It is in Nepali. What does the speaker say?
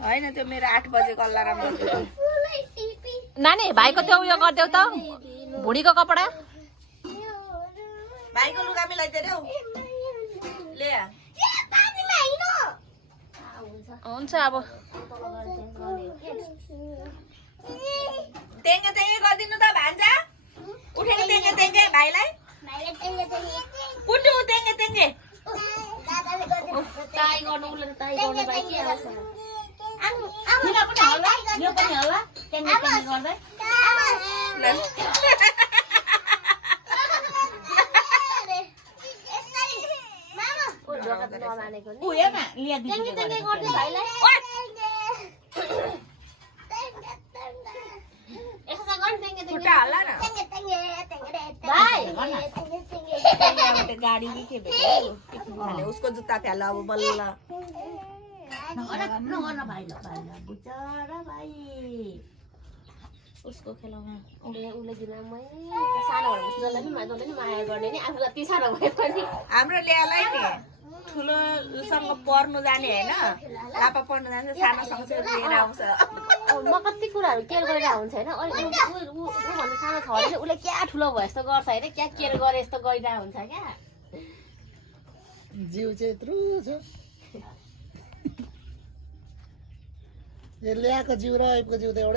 होइन त्यो मेरो 8 बजेको अलार्म नानी भाइको त्यो उयो गरिदेऊ त भुडीको कपडा भाइको लुगा मिलाइदिएर ले हुन्छ अब तेङ्गे तेङ्गे गरिदिनु त भान्जा उठेको तेङ्गे तेङ्गे भाइलाई कुटु तेङ्गे तेङ्गे ताई गर्नु उले ताई गर्नु भाइ के आउँछ यो पनि होला तेङ्गे तेङ्गे गर्दै गाडी के उसको जुत्ता फ्याल अब बल्ल उसको खेलाउनु उसले दिन सानो जसलाई पनि माया गर्ने नि आफू जति सानो भए पनि हाम्रो ल्यालाई नि ठुलोसँग पढ्नु जाने होइन लापा पढ्नु जान्छ सानोसँग चाहिँ लिएर आउँछ म कति कुराहरू केयर गरेर हुन्छ होइन भन्दा सानो छ भने उसले क्या ठुलो भयो जस्तो गर्छ होइन क्या केयर गरे जस्तो गरिरहेको हुन्छ क्या जिउ चाहिँ यत्रो छ ल्याएको जिउ र आइपको जिउ त एउटा